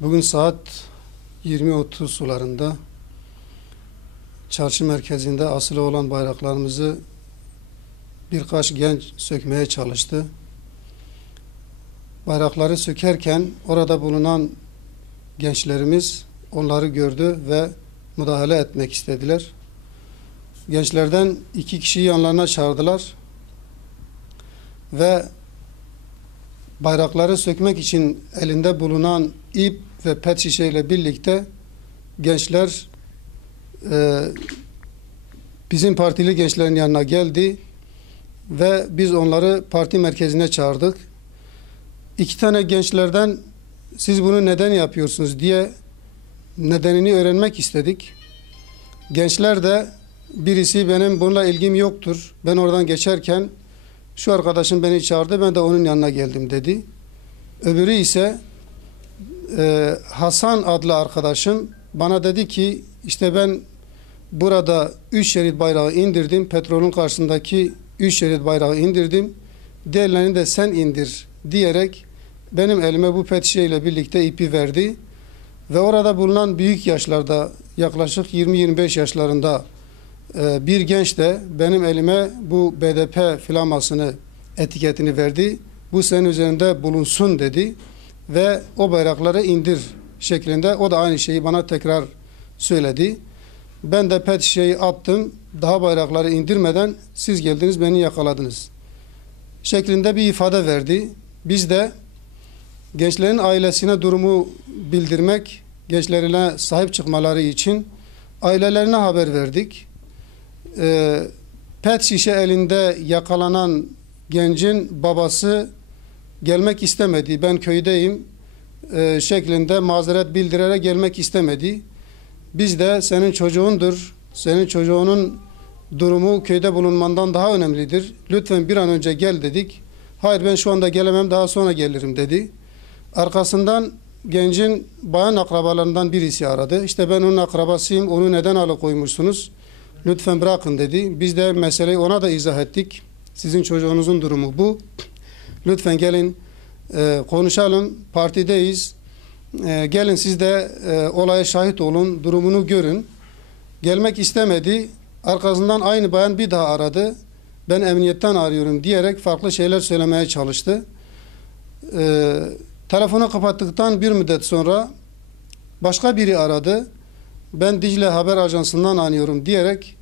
Bugün saat 20.30 sularında çarşı merkezinde asılı olan bayraklarımızı birkaç genç sökmeye çalıştı. Bayrakları sökerken orada bulunan gençlerimiz onları gördü ve müdahale etmek istediler. Gençlerden 2 kişiyi yanlarına çağırdılar ve bayrakları sökmek için elinde bulunan ip ve pet şişeyle birlikte gençler bizim partili gençlerin yanına geldi ve biz onları parti merkezine çağırdık. 2 tane gençlerden siz bunu neden yapıyorsunuz diye nedenini öğrenmek istedik. Gençler de birisi benim bununla ilgim yoktur. Ben oradan geçerken şu arkadaşım beni çağırdı, ben de onun yanına geldim dedi. Öbürü ise Hasan adlı arkadaşım bana dedi ki işte ben burada 3 şerit bayrağı indirdim. Petrolün karşısındaki 3 şerit bayrağı indirdim. Diğerlerini de sen indir diyerek benim elime bu pet şişeyle birlikte ipi verdi. Ve orada bulunan büyük yaşlarda yaklaşık 20-25 yaşlarında bir genç de benim elime bu BDP flamasını, etiketini verdi. Bu senin üzerinde bulunsun dedi ve o bayrakları indir şeklinde o da aynı şeyi bana tekrar söyledi. Ben de pet şişeyi attım. Daha bayrakları indirmeden siz geldiniz, beni yakaladınız şeklinde bir ifade verdi. Biz de gençlerin ailesine durumu bildirmek, gençlerine sahip çıkmaları için ailelerine haber verdik. Pet şişe elinde yakalanan gencin babası gelmek istemedi. Ben köydeyim şeklinde mazeret bildirerek gelmek istemedi. Biz de senin çocuğundur, senin çocuğunun durumu köyde bulunmandan daha önemlidir. Lütfen bir an önce gel dedik. Hayır ben şu anda gelemem, daha sonra gelirim dedi. Arkasından gencin bayan akrabalarından birisi aradı. İşte ben onun akrabasıyım, onu neden alıkoymuşsunuz? Lütfen bırakın dedi. Biz de meseleyi ona da izah ettik. Sizin çocuğunuzun durumu bu. Lütfen gelin konuşalım, partideyiz. Gelin siz de olaya şahit olun, durumunu görün. Gelmek istemedi. Arkasından aynı bayan bir daha aradı. Ben emniyetten arıyorum diyerek farklı şeyler söylemeye çalıştı. Telefonu kapattıktan bir müddet sonra başka biri aradı. Ben Dicle Haber Ajansı'ndan anıyorum diyerek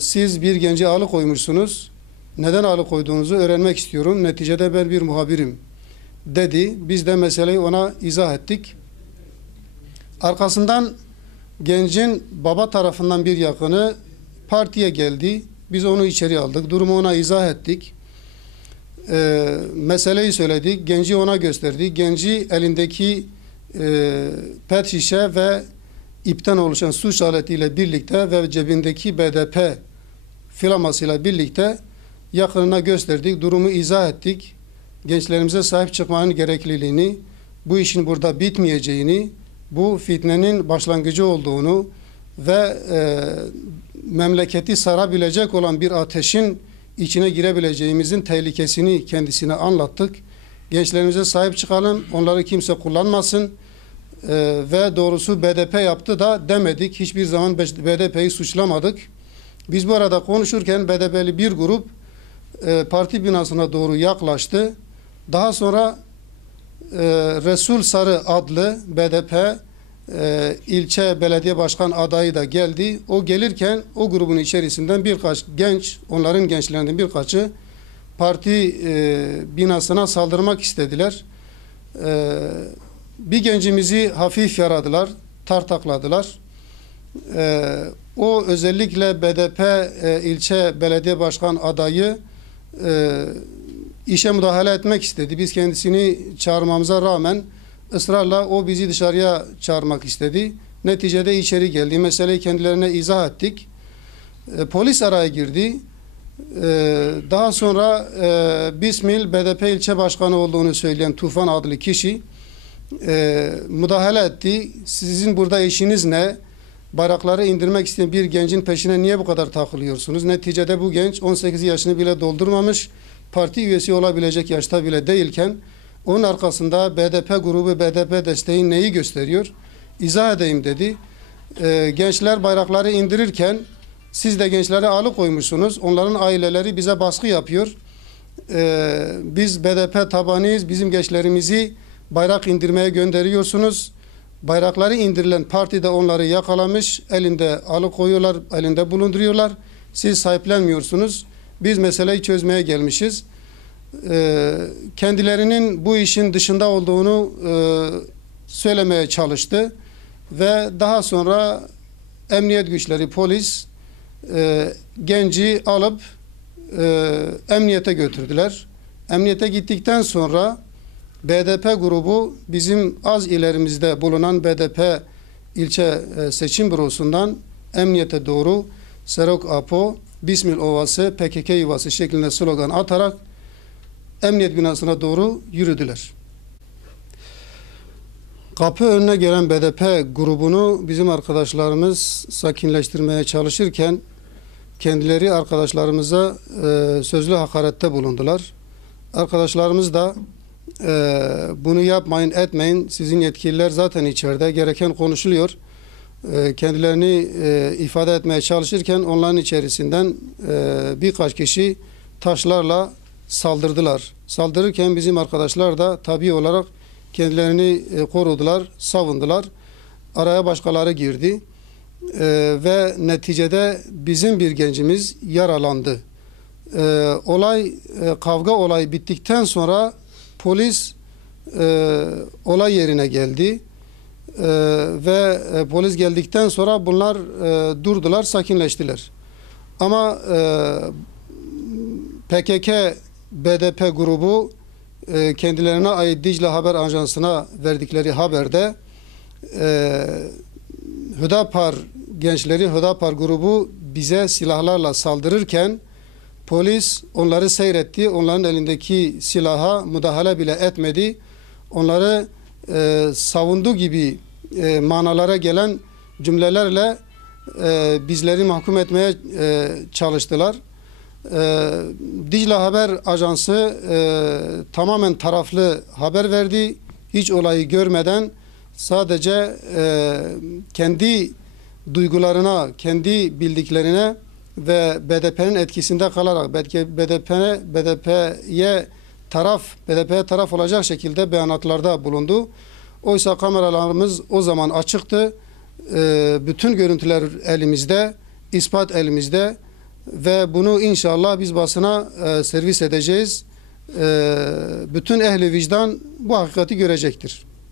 siz bir genci alıkoymuşsunuz. Neden alıkoyduğunuzu öğrenmek istiyorum. Neticede ben bir muhabirim dedi. Biz de meseleyi ona izah ettik. Arkasından gencin baba tarafından bir yakını partiye geldi. Biz onu içeri aldık. Durumu ona izah ettik. Meseleyi söyledik. Genci ona gösterdik. Genci elindeki pet şişe ve ipten oluşan suç aletiyle birlikte ve cebindeki BDP flamasıyla birlikte yakınına gösterdik. Durumu izah ettik. Gençlerimize sahip çıkmanın gerekliliğini, bu işin burada bitmeyeceğini, bu fitnenin başlangıcı olduğunu ve memleketi sarabilecek olan bir ateşin içine girebileceğimizin tehlikesini kendisine anlattık. Gençlerimize sahip çıkalım, onları kimse kullanmasın ve doğrusu BDP yaptı da demedik. Hiçbir zaman BDP'yi suçlamadık. Biz bu arada konuşurken BDP'li bir grup parti binasına doğru yaklaştı. Daha sonra Resul Sarı adlı BDP ilçe belediye başkan adayı da geldi. O gelirken o grubun içerisinden birkaç genç, onların gençlerinden birkaçı parti binasına saldırmak istediler. Bir gencimizi hafif yaradılar, tartakladılar. O özellikle BDP ilçe belediye başkan adayı işe müdahale etmek istedi. Biz kendisini çağırmamıza rağmen ısrarla o bizi dışarıya çağırmak istedi. Neticede içeri geldi. Meseleyi kendilerine izah ettik. Polis araya girdi. Daha sonra Bismil BDP ilçe başkanı olduğunu söyleyen Tufan adlı kişi müdahale etti. Sizin burada işiniz ne? Bayrakları indirmek isteyen bir gencin peşine niye bu kadar takılıyorsunuz? Neticede bu genç 18 yaşını bile doldurmamış, parti üyesi olabilecek yaşta bile değilken Onun arkasında BDP grubu, BDP desteği neyi gösteriyor? İzah edeyim dedi. Gençler bayrakları indirirken siz de gençleri alıkoymuşsunuz. Onların aileleri bize baskı yapıyor. Biz BDP tabanıyız. Bizim gençlerimizi bayrak indirmeye gönderiyorsunuz. Bayrakları indirilen parti de onları yakalamış. Elinde alıkoyuyorlar, elinde bulunduruyorlar. Siz sahiplenmiyorsunuz. Biz meseleyi çözmeye gelmişiz. Kendilerinin bu işin dışında olduğunu söylemeye çalıştı. Ve daha sonra emniyet güçleri, polis genci alıp emniyete götürdüler. Emniyete gittikten sonra BDP grubu bizim az ilerimizde bulunan BDP ilçe seçim bürosundan emniyete doğru Serok Apo, Bismil Ovası, PKK yuvası şeklinde slogan atarak emniyet binasına doğru yürüdüler. Kapı önüne gelen BDP grubunu bizim arkadaşlarımız sakinleştirmeye çalışırken kendileri arkadaşlarımıza sözlü hakarette bulundular. Arkadaşlarımız da bunu yapmayın, etmeyin. Sizin yetkililer zaten içeride. Gereken konuşuluyor. Kendilerini ifade etmeye çalışırken onların içerisinden birkaç kişi taşlarla saldırdılar. Saldırırken bizim arkadaşlar da tabii olarak kendilerini korudular, savundular. Araya başkaları girdi. Ve neticede bizim bir gencimiz yaralandı. Kavga olayı bittikten sonra polis olay yerine geldi. Ve polis geldikten sonra bunlar durdular, sakinleştiler. Ama PKK BDP grubu kendilerine ait Dicle Haber Ajansı'na verdikleri haberde Hüdapar gençleri, Hüdapar grubu bize silahlarla saldırırken polis onları seyretti. Onların elindeki silaha müdahale bile etmedi. Onları savunduğu gibi manalara gelen cümlelerle bizleri mahkum etmeye çalıştılar. Dicle Haber Ajansı tamamen taraflı haber verdi. Hiç olayı görmeden sadece kendi duygularına, kendi bildiklerine ve BDP'nin etkisinde kalarak BDP'ye taraf olacak şekilde beyanatlarda bulundu. Oysa kameralarımız o zaman açıktı. Bütün görüntüler elimizde, ispat elimizde ve bunu inşallah biz basına servis edeceğiz. Bütün ehli vicdan bu hakikati görecektir.